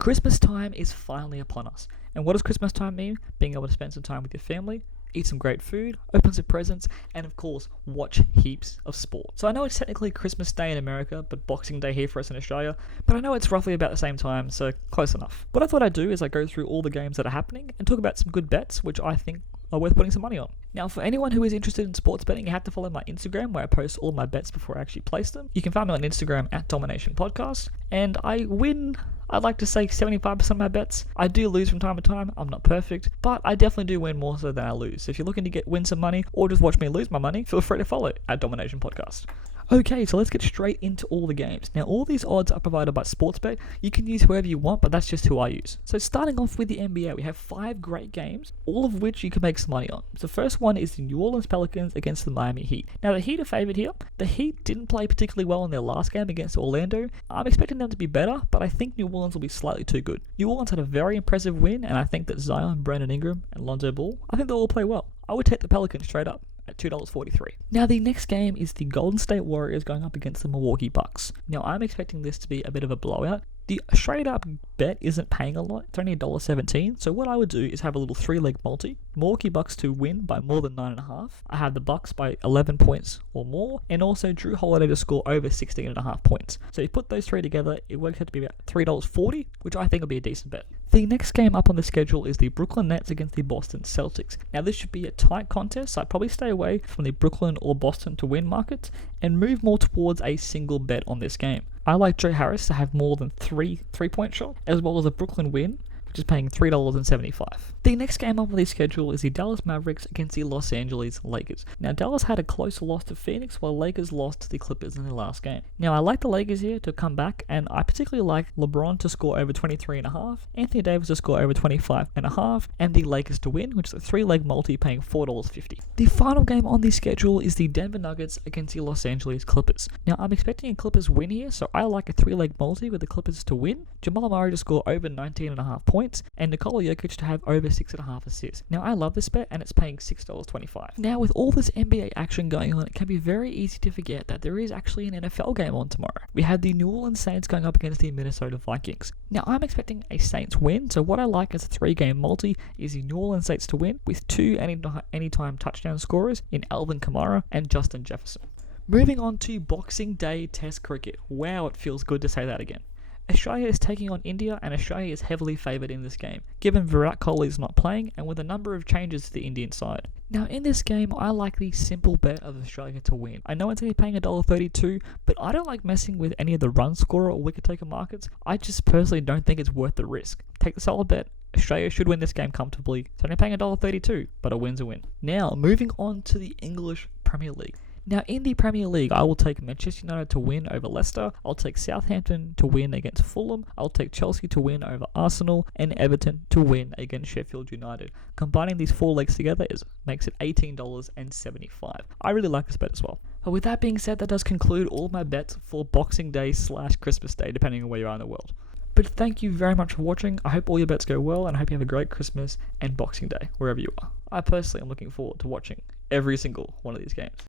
Christmas time is finally upon us. And what does Christmas time mean? Being able to spend some time with your family, eat some great food, open some presents, and of course, watch heaps of sport. So I know it's technically Christmas Day in America, but Boxing Day here for us in Australia, but I know it's roughly about the same time, so close enough. What I thought I'd do is I go through all the games that are happening and talk about some good bets, which I think are worth putting some money on. Now, for anyone who is interested in sports betting, you have to follow my Instagram where I post all my bets before I actually place them. You can find me on Instagram at Domination Podcast, and I win, I'd like to say 75% of my bets. I do lose from time to time. I'm not perfect, but I definitely do win more so than I lose. So if you're looking to win some money or just watch me lose my money, feel free to follow at Domination Podcast. Okay, so let's get straight into all the games. Now, all these odds are provided by Sportsbet. You can use whoever you want, but that's just who I use. So starting off with the NBA, we have 5 great games, all of which you can make some money on. So the first one is the New Orleans Pelicans against the Miami Heat. Now, the Heat are favored here. The Heat didn't play particularly well in their last game against Orlando. I'm expecting them to be better, but I think New Orleans will be slightly too good. New Orleans had a very impressive win, and I think that Zion, Brandon Ingram, and Lonzo Ball, I think they'll all play well. I would take the Pelicans straight up at $2.43. Now, the next game is the Golden State Warriors going up against the Milwaukee Bucks. Now, I'm expecting this to be a bit of a blowout. The straight up bet isn't paying a lot. It's only $1.17. So what I would do is have a little 3-leg multi. Milwaukee Bucks to win by more than 9.5. I have the Bucks by 11 points or more, and also Drew Holiday to score over 16.5 points. So you put those three together, it works out to be about $3.40, which I think will be a decent bet. The next game up on the schedule is the Brooklyn Nets against the Boston Celtics. Now, this should be a tight contest, so I'd probably stay away from the Brooklyn or Boston to win markets and move more towards a single bet on this game. I like Joe Harris to have more than 3 3-point shots, as well as a Brooklyn win, which is paying $3.75. The next game up on the schedule is the Dallas Mavericks against the Los Angeles Lakers. Now, Dallas had a close loss to Phoenix, while Lakers lost to the Clippers in their last game. Now, I like the Lakers here to come back, and I particularly like LeBron to score over 23.5, Anthony Davis to score over 25.5, and the Lakers to win, which is a 3-leg multi paying $4.50. The final game on the schedule is the Denver Nuggets against the Los Angeles Clippers. Now, I'm expecting a Clippers win here, so I like a 3-leg multi with the Clippers to win, Jamal Murray to score over 19.5 points, and Nikola Jokic to have over 6.5 assists. Now, I love this bet, and it's paying $6.25. Now, with all this NBA action going on, it can be very easy to forget that there is actually an NFL game on tomorrow. We have the New Orleans Saints going up against the Minnesota Vikings. Now, I'm expecting a Saints win, so what I like as a 3-game multi is the New Orleans Saints to win with 2 anytime touchdown scorers in Alvin Kamara and Justin Jefferson. Moving on to Boxing Day Test Cricket. Wow, it feels good to say that again. Australia is taking on India, and Australia is heavily favoured in this game, given Virat Kohli is not playing and with a number of changes to the Indian side. Now, in this game, I like the simple bet of Australia to win. I know it's only paying $1.32, but I don't like messing with any of the run scorer or wicket taker markets. I just personally don't think it's worth the risk. Take the solid bet. Australia should win this game comfortably. It's only paying $1.32, but a win's a win. Now, moving on to the English Premier League. Now, in the Premier League, I will take Manchester United to win over Leicester. I'll take Southampton to win against Fulham. I'll take Chelsea to win over Arsenal, and Everton to win against Sheffield United. Combining these 4 legs together makes it $18.75. I really like this bet as well. But with that being said, that does conclude all of my bets for Boxing Day / Christmas Day, depending on where you are in the world. But thank you very much for watching. I hope all your bets go well, and I hope you have a great Christmas and Boxing Day, wherever you are. I personally am looking forward to watching every single one of these games.